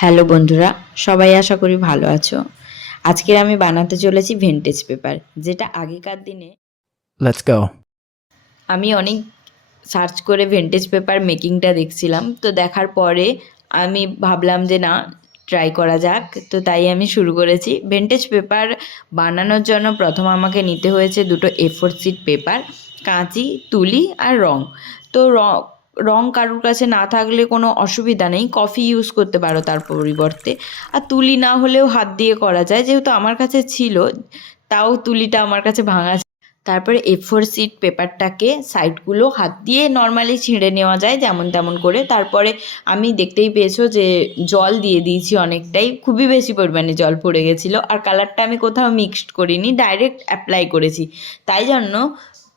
Hello বন্ধুরা, সবাই আশা করি ভালো আছো। আজকে আমি বানাতে চলেছি ভিন্টেজ পেপার, যেটা আগেকার দিনে Let's go. আমি অনেক সার্চ করে ভিন্টেজ পেপার মেকিংটা দেখছিলাম। তো দেখার পরে আমি ভাবলাম যে না, ট্রাই করা যাক। তো তাই আমি শুরু করেছি। ভিন্টেজ পেপার বানানোর জন্য প্রথম আমাকে নিতে হয়েছে দুটো A4 শিট পেপার, কাঁচি, তুলি আর রং। তো রং কারুর কাছে না থাকলে কোনো অসুবিধা নেই, কফি ইউজ করতে পারো তার পরিবর্তে। আর তুলি না হলেও হাত দিয়ে করা যায়, যেহেতু আমার কাছে ছিল, তাও তুলিটা আমার কাছে ভাঙা। তারপরে A4 শিট পেপারটাকে সাইডগুলো হাত দিয়ে নর্মালি ছিঁড়ে নেওয়া যায় যেমন তেমন করে। তারপরে আমি দেখতেই পেয়েছো যে জল দিয়ে দিয়েছি অনেকটাই, খুবই বেশি পরিমাণে জল পড়ে গেছিলো। আর কালারটা আমি কোথাও মিক্সড করিনি, ডাইরেক্ট অ্যাপ্লাই করেছি। তাই জন্য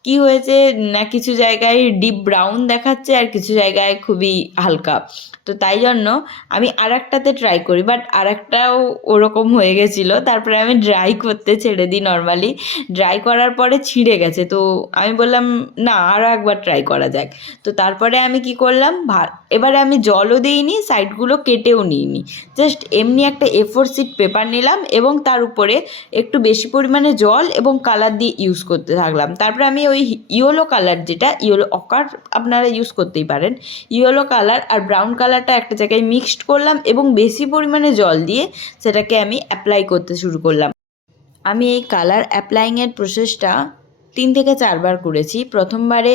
কি হয়েছে না, কিছু জায়গায় ডিপ ব্রাউন দেখাচ্ছে আর কিছু জায়গায় খুবই হালকা। তো তাই জন্য আমি আর একটাতে ট্রাই করি, বাট আর একটাও ওরকম হয়ে গেছিলো। তারপরে আমি ড্রাই করতে ছেড়ে দিই নর্মালি। ড্রাই করার পরে ছিঁড়ে গেছে, তো আমি বললাম না, আরও একবার ট্রাই করা যাক। তো তারপরে আমি কি করলাম, এবারে আমি জলও দিইনি, সাইডগুলো কেটেও নিইনি, জাস্ট এমনি একটা A4 শিট পেপার নিলাম এবং তার উপরে একটু বেশি পরিমাণে জল এবং কালার দিয়ে ইউজ করতে থাকলাম। তারপরে আমি ওই ইয়েলো কালার, যেটা ইয়েলো অকার আপনারা ইউজ করতেই পারেন, ইয়েলো কালার আর ব্রাউন কালারটা একটা জায়গায় মিক্সড করলাম এবং বেশি পরিমাণে জল দিয়ে সেটাকে আমি অ্যাপ্লাই করতে শুরু করলাম। আমি এই কালার অ্যাপ্লাইংয়ের প্রসেসটা 3 থেকে 4 বার করেছি। প্রথমবারে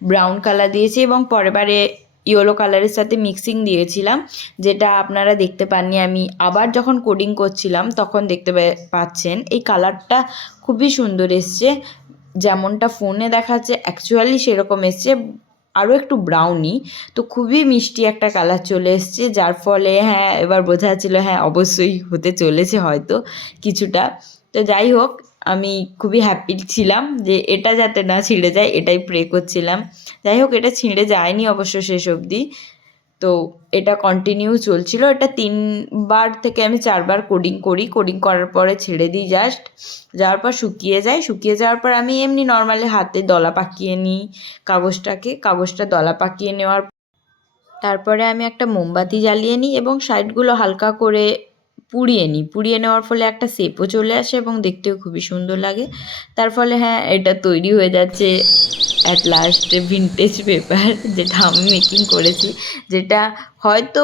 ব্রাউন কালার দিয়েছি এবং পরেরবারে ইয়েলো কালারের সাথে মিক্সিং দিয়েছিলাম, যেটা আপনারা দেখতে পাননি। আমি আবার যখন কোডিং করছিলাম তখন দেখতে পাচ্ছেন এই কালারটা খুবই সুন্দর এসছে, যেমনটা ফোনে দেখাচ্ছে অ্যাকচুয়ালি সেরকম এসছে, আরও একটু ব্রাউনি। তো খুবই মিষ্টি একটা কালার চলে এসছে, যার ফলে হ্যাঁ, এবার বোঝা যাচ্ছিলো হ্যাঁ অবশ্যই হতে চলেছে হয়তো কিছুটা। তো যাই হোক, আমি খুবই হ্যাপি ছিলাম যে এটা যাতে না ছিঁড়ে যায়, এটাই প্রে করছিলাম। যাই হোক, এটা ছিঁড়ে যায়নি অবশ্য শেষ অবধি। তো এটা কন্টিনিউ চলছিল। এটা 3 বার থেকে আমি 4 বার কোডিং করার পরে ছেড়ে দিই জাস্ট। যাওয়ার পর শুকিয়ে যায়, শুকিয়ে যাওয়ার পর আমি এমনি নর্মালি হাতে দলা পাকিয়ে নিই কাগজটা দলা পাকিয়ে নেওয়ার তারপরে আমি একটা মোমবাতি জ্বালিয়ে নিই এবং সাইডগুলো হালকা করে পুড়িয়ে নেওয়ার ফলে একটা শেপও চলে আসে এবং দেখতেও খুবই সুন্দর লাগে। তার ফলে হ্যাঁ, এটা তৈরি হয়ে যাচ্ছে অ্যাট লাস্ট ভিন্টেজ পেপার, যেটা আমি মেকিং করেছি, যেটা হয়তো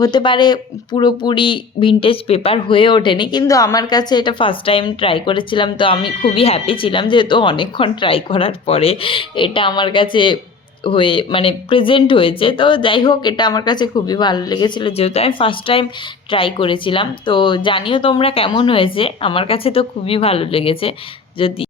হতে পারে পুরোপুরি ভিন্টেজ পেপার হয়ে ওঠেনি, কিন্তু আমার কাছে এটা ফার্স্ট টাইম ট্রাই করেছিলাম। তো আমি খুবই হ্যাপি ছিলাম, যেহেতু অনেকক্ষণ ট্রাই করার পরে এটা আমার কাছে হয়ে মানে প্রেজেন্ট হয়েছে। তো যাই হোক, এটা আমার কাছে খুবই ভালো লেগেছিলো, যেহেতু আমি ফার্স্ট টাইম ট্রাই করেছিলাম। তো জানিও তোমরা কেমন হয়েছে, আমার কাছে তো খুবই ভালো লেগেছে। যদি